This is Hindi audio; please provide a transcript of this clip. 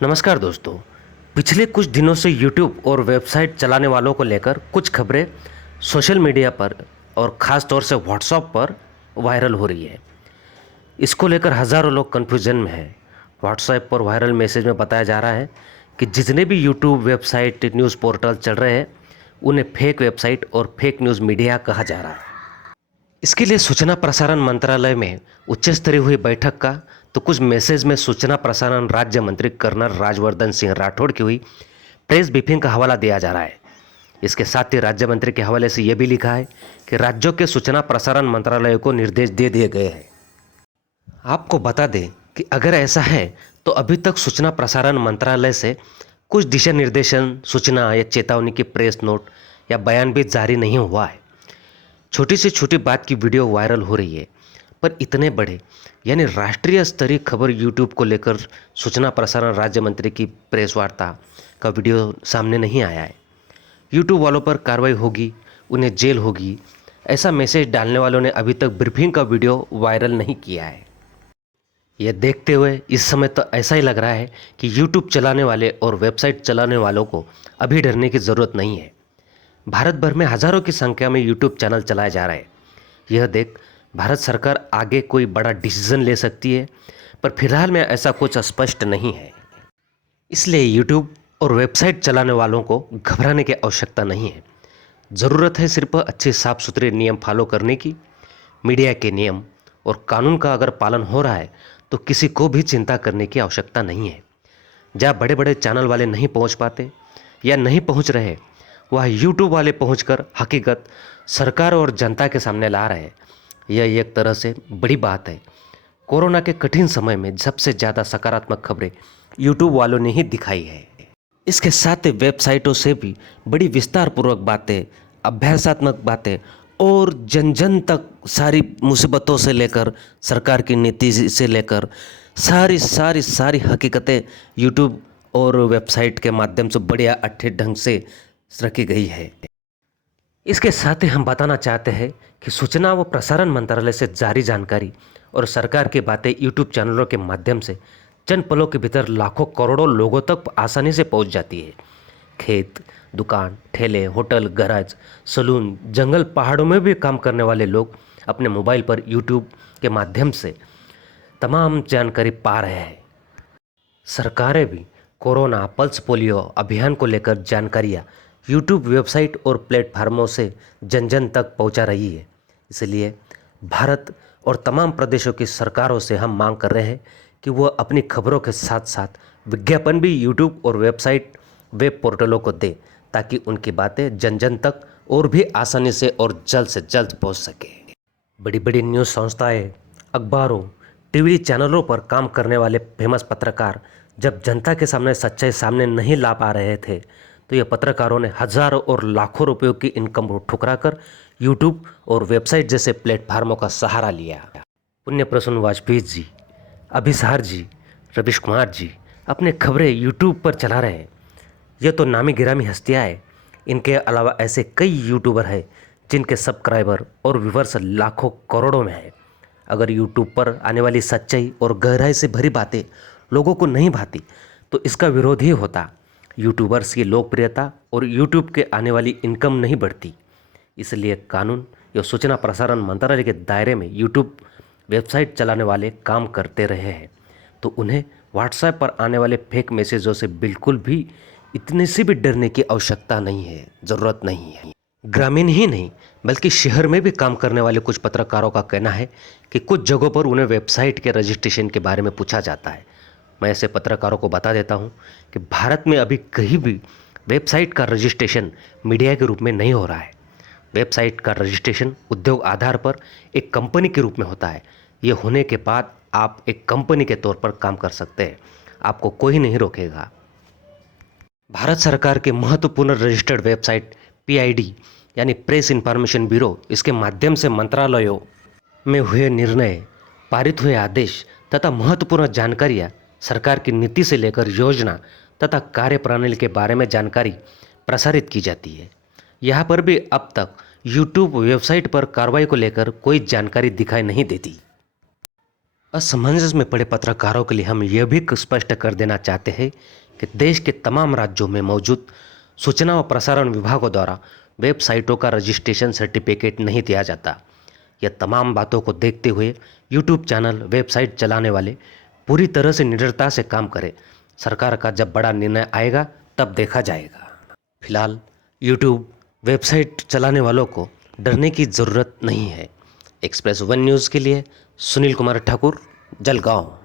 नमस्कार दोस्तों। पिछले कुछ दिनों से YouTube और वेबसाइट चलाने वालों को लेकर कुछ खबरें सोशल मीडिया पर और ख़ास तौर से व्हाट्सएप पर वायरल हो रही है। इसको लेकर हज़ारों लोग कन्फ्यूजन में हैं। व्हाट्सएप पर वायरल मैसेज में बताया जा रहा है कि जितने भी YouTube वेबसाइट न्यूज़ पोर्टल चल रहे हैं उन्हें फेक वेबसाइट और फेक न्यूज़ मीडिया कहा जा रहा है। इसके लिए सूचना प्रसारण मंत्रालय में उच्च स्तरीय हुई बैठक का तो कुछ मैसेज में सूचना प्रसारण राज्य मंत्री कर्नल राज्यवर्धन सिंह राठौड़ की हुई प्रेस ब्रीफिंग का हवाला दिया जा रहा है। इसके साथ ही राज्य मंत्री के हवाले से यह भी लिखा है कि राज्यों के सूचना प्रसारण मंत्रालय को निर्देश दे दिए गए हैं। आपको बता दें कि अगर ऐसा है तो अभी तक सूचना प्रसारण मंत्रालय से कुछ दिशा निर्देशन, सूचना या चेतावनी की प्रेस नोट या बयान भी जारी नहीं हुआ है। छोटी से छोटी बात की वीडियो वायरल हो रही है, पर इतने बड़े यानी राष्ट्रीय स्तरीय खबर YouTube को लेकर सूचना प्रसारण राज्य मंत्री की प्रेस वार्ता का वीडियो सामने नहीं आया है। YouTube वालों पर कार्रवाई होगी, उन्हें जेल होगी, ऐसा मैसेज डालने वालों ने अभी तक ब्रीफिंग का वीडियो वायरल नहीं किया है। यह देखते हुए इस समय तो ऐसा ही लग रहा है कि YouTube चलाने वाले और वेबसाइट चलाने वालों को अभी डरने की ज़रूरत नहीं है। भारत भर में हज़ारों की संख्या में YouTube चैनल चलाया जा रहा है। यह देख भारत सरकार आगे कोई बड़ा डिसीजन ले सकती है, पर फिलहाल में ऐसा कुछ स्पष्ट नहीं है। इसलिए YouTube और वेबसाइट चलाने वालों को घबराने की आवश्यकता नहीं है। ज़रूरत है सिर्फ अच्छे साफ सुथरे नियम फॉलो करने की। मीडिया के नियम और कानून का अगर पालन हो रहा है तो किसी को भी चिंता करने की आवश्यकता नहीं है। जहाँ बड़े बड़े चैनल वाले नहीं पहुँच पाते या नहीं पहुँच रहे, वह YouTube वाले पहुंचकर हकीकत सरकार और जनता के सामने ला रहे हैं। यह एक तरह से बड़ी बात है। कोरोना के कठिन समय में सबसे ज़्यादा सकारात्मक खबरें YouTube वालों ने ही दिखाई है। इसके साथ ही वेबसाइटों से भी बड़ी विस्तारपूर्वक बातें, अभ्यासात्मक बातें और जन जन तक सारी मुसीबतों से लेकर सरकार की नीति से लेकर सारी हकीकतें YouTube और वेबसाइट के माध्यम से बढ़िया अच्छे ढंग से रखी गई है। इसके साथ ही हम बताना चाहते हैं कि सूचना व प्रसारण मंत्रालय से जारी जानकारी और सरकार की बातें YouTube चैनलों के माध्यम से चंद पलों के भीतर लाखों करोड़ों लोगों तक आसानी से पहुंच जाती है। खेत, दुकान, ठेले, होटल, गैराज, सलून, जंगल, पहाड़ों में भी काम करने वाले लोग अपने मोबाइल पर YouTube के माध्यम से तमाम जानकारी पा रहे हैं। सरकारें भी कोरोना पल्स पोलियो अभियान को लेकर जानकारियाँ YouTube वेबसाइट और प्लेटफार्मों से जन जन तक पहुंचा रही है। इसलिए भारत और तमाम प्रदेशों की सरकारों से हम मांग कर रहे हैं कि वह अपनी खबरों के साथ साथ विज्ञापन भी YouTube और वेबसाइट वेब पोर्टलों को दे, ताकि उनकी बातें जन जन तक और भी आसानी से और जल्द से जल्द पहुंच सके। बड़ी बड़ी न्यूज़ संस्थाएं, अखबारों, टीवी चैनलों पर काम करने वाले फेमस पत्रकार जब जनता के सामने सच्चाई सामने नहीं ला पा रहे थे, तो ये पत्रकारों ने हज़ारों और लाखों रुपयों की इनकम को ठुकराकर YouTube और वेबसाइट जैसे प्लेटफार्मों का सहारा लिया। पुण्य प्रसून वाजपेयी जी, अभिसार जी, रवीश कुमार जी अपने खबरें YouTube पर चला रहे हैं। यह तो नामी गिरामी हस्तियाँ हैं। इनके अलावा ऐसे कई यूट्यूबर हैं जिनके सब्सक्राइबर और व्यूवर्स लाखों करोड़ों में है। अगर YouTube पर आने वाली सच्चाई और गहराई से भरी बातें लोगों को नहीं भाती तो इसका विरोध ही होता। यूट्यूबर्स की लोकप्रियता और YouTube के आने वाली इनकम नहीं बढ़ती। इसलिए कानून या सूचना प्रसारण मंत्रालय के दायरे में YouTube वेबसाइट चलाने वाले काम करते रहे हैं, तो उन्हें व्हाट्सएप पर आने वाले फेक मैसेजों से बिल्कुल भी इतने से भी डरने की आवश्यकता नहीं है, ज़रूरत नहीं है। ग्रामीण ही नहीं बल्कि शहर में भी काम करने वाले कुछ पत्रकारों का कहना है कि कुछ जगहों पर उन्हें वेबसाइट के रजिस्ट्रेशन के बारे में पूछा जाता है। मैं ऐसे पत्रकारों को बता देता हूं कि भारत में अभी कहीं भी वेबसाइट का रजिस्ट्रेशन मीडिया के रूप में नहीं हो रहा है। वेबसाइट का रजिस्ट्रेशन उद्योग आधार पर एक कंपनी के रूप में होता है। ये होने के बाद आप एक कंपनी के तौर पर काम कर सकते हैं, आपको कोई नहीं रोकेगा। भारत सरकार के महत्वपूर्ण रजिस्टर्ड वेबसाइट PID यानी प्रेस इन्फॉर्मेशन ब्यूरो, इसके माध्यम से मंत्रालयों में हुए निर्णय, पारित हुए आदेश तथा महत्वपूर्ण जानकारियाँ, सरकार की नीति से लेकर योजना तथा कार्यप्रणाली के बारे में जानकारी प्रसारित की जाती है। यहाँ पर भी अब तक YouTube वेबसाइट पर कार्रवाई को लेकर कोई जानकारी दिखाई नहीं देती। असमंजस में पड़े पत्रकारों के लिए हम यह भी स्पष्ट कर देना चाहते हैं कि देश के तमाम राज्यों में मौजूद सूचना और प्रसारण विभागों द्वारा वेबसाइटों का रजिस्ट्रेशन सर्टिफिकेट नहीं दिया जाता। यह तमाम बातों को देखते हुए यूट्यूब चैनल वेबसाइट चलाने वाले पूरी तरह से निडरता से काम करें। सरकार का जब बड़ा निर्णय आएगा तब देखा जाएगा। फिलहाल यूट्यूब वेबसाइट चलाने वालों को डरने की ज़रूरत नहीं है। एक्सप्रेस वन न्यूज़ के लिए सुनील कुमार ठाकुर, जलगांव।